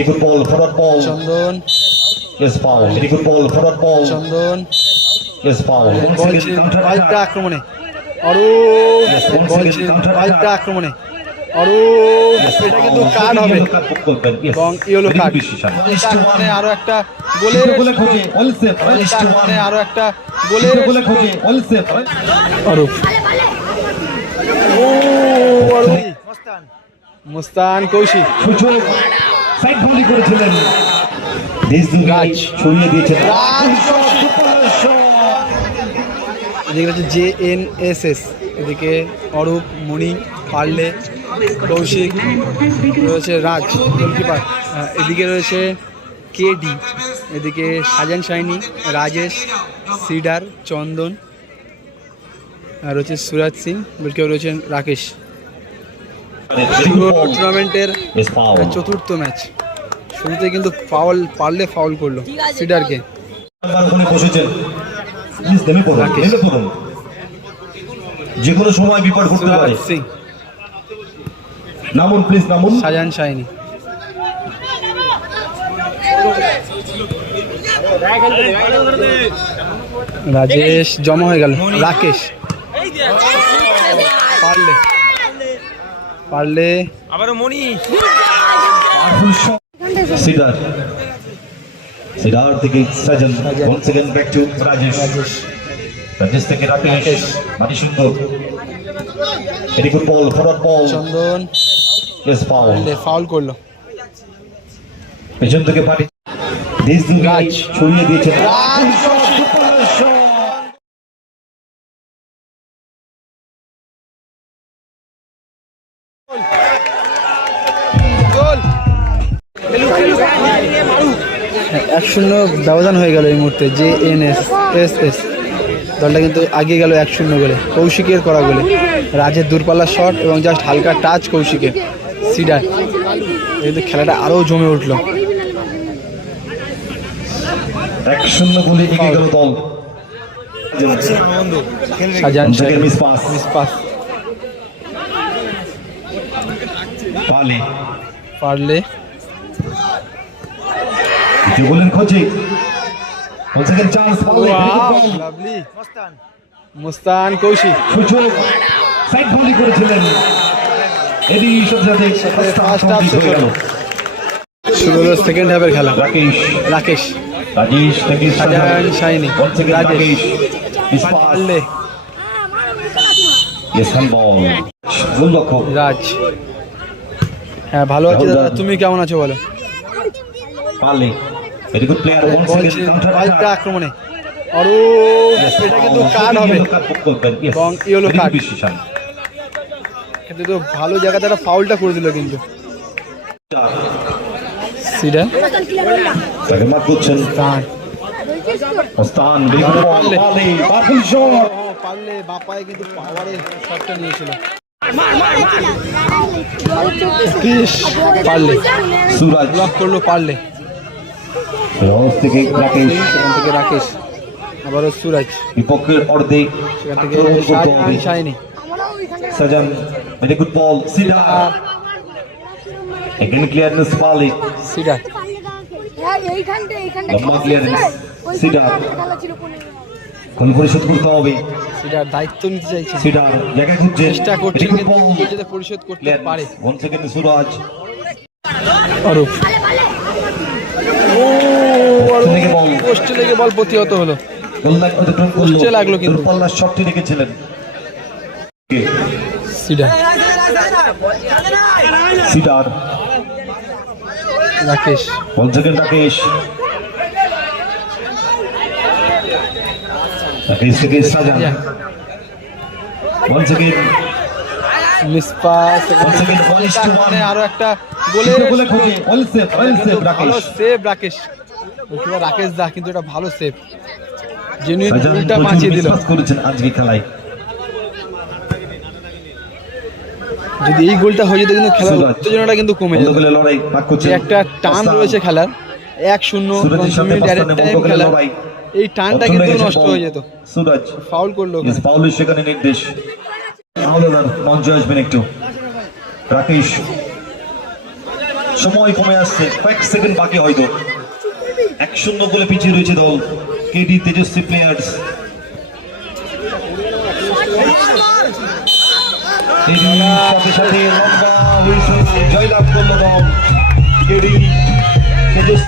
Very good ball, forward ball. চন্দন Yes, foul. Very good ball, forward ball. চন্দন Yes, foul. বাইকটা. আক্রমণে অরূপ বাইকটা. আক্রমণে অরূপ এটা. কিন্তু কার্ড হবে. এবং ইয়েলো কার্ড decision. মানে আরও একটা গোলের one. মানে আরও একটা গোলের. অরূপ ও অরূপ মুস্তান কৌশিক সুযোগ সাইড ভলি করেছিলেন। দেশ ছড়িয়ে দিয়েছেন। এদিকে রয়েছে জে এন এস এস এদিকে অরূপ মণি পার্লে কৌশিক রয়েছে রাজ গোলকিপার। এদিকে রয়েছে কে ডি এদিকে সাজান সাইনি রাজেশ সিডার চন্দন আর রয়েছে সুরাজ সিং গোলকিপার রয়েছেন রাকেশ। টুর্নামেন্টের. চতুর্থ ম্যাচ শুরুতে কিন্তু ফাউল পারলে ফাউল করল সিডারকে। যে কোনো সময় বিপদ ঘটতে পারে। নামুন প্লিজ নামুন। সাজান সাইনি রাজেশ জমা হয়ে গেল। রাকেশ। পারলে। পারলে Powerful shot. সিডার সিডার থেকে সাজন। Once again back to Rajesh Rajesh থেকে রাকেশ। মানি সুন্দর। Very good ball forward ball Chandan yes foul foul করল। পেছন থেকে পানি দেশ দুর্গাজ রাজ। ছড়িয়ে দিয়েছেন গোল এক শূন্য ব্যবধান হয়ে গেল এই মুহূর্তে J N S S S. দলটা কিন্তু আগিয়ে গেল এক শূন্য গোলে কৌশিকের করা গোলে। রাজের দূরপাল্লা শট এবং জাস্ট হালকা টাচ কৌশিকের সিডার। কিন্তু খেলাটা আরও জমে উঠল। এক শূন্য গোলে এগিয়ে গেল দল। সাজান মিস পাস মিস পাস পালে। পারলে। মুস্তান কৌশিক সাইড ভলি করেছিলেন। এডি সাথে শেষ হলো। শুরু হলো সেকেন্ড হাফের খেলা। রাকেশ রাকেশ রাজেশ থেকে সাজান শাইনি রাজেশ পারলে ইয়েস হ্যান্ডবল গোল রক্ষক রাজ হ্যাঁ ভালো আছি দাদা। তুমি কেমন আছো বলো? পালে ভেরি গুড প্লেয়ার counter বাইকটা attack আক্রমণে। অরূপ এটা কিন্তু কার্ড হবে। এবং card. decision. কিন্তু তো ভালো জায়গাতে একটা ফাউলটা করে দিল কিন্তু। সিডা? তাকে মার করছেন তার ভেরি গুড বল পারলে। পারলে বাপায় কিন্তু পাওয়ারে শটটা নিয়েছিল। পারলে। সুরাজ ব্লক করল পারলে। থেকে রাকেশ। সেখান থেকে রাকেশ। আবারও সুরাজ। বিপক্ষের অর্ধে সেখান থেকে Shaini Sajan very good ball আর এগেন ক্লিয়ারনেস পালে। সিডা। লম্বা clearance, সিডা। গোল পরিশোধ করতে হবে। সিডার দায়িত্ব নিতে চাইছে। সিডার জায়গায় খুঁজছে চেষ্টা করছে যাতে পরিশোধ করতে পারে। once again সুরাজ? অরূপ। ও পোস্টে লেগে বল প্রতিহত হলো। পোস্টে লাগল কিন্তু। দূরপাল্লার শটটি রেখেছিলেন। সিডা সিডার। Rakesh. once again Rakesh? Rakesh থেকে Sajan once again মিসপাস once again is to আরও একটা গোলের safe all safe ভালো সেভ রাকেশ রাকেশ দা কিন্তু এটা ভালো সেভ জেনুইন বাঁচিয়ে দিল। করেছেন আজকে খেলায়। যদি এই গোলটা হয়ে যেত কিন্তু খেলার। উত্তেজনাটা কিন্তু কমে যেত। একটা টান রয়েছে খেলার এক শূন্য ডাইরেক্ট টাইম খেলা এই টানটা কিন্তু নষ্ট। হয়ে যেত। সুরাজ। ফাউল করল। পাউলের সেখানে নির্দেশ। হাওলাদার মঞ্চে আসবেন একটু। রাকেশ। সময় কমে আসছে। কয়েক সেকেন্ড বাকি হয়তো। এক শূন্য গোলে পিছিয়ে রয়েছে দল। কেডি তেজস্বী প্লেয়ার্স সাথে সাথে লম্বা জয়লাভ করল দল। কেডি তেজস্বী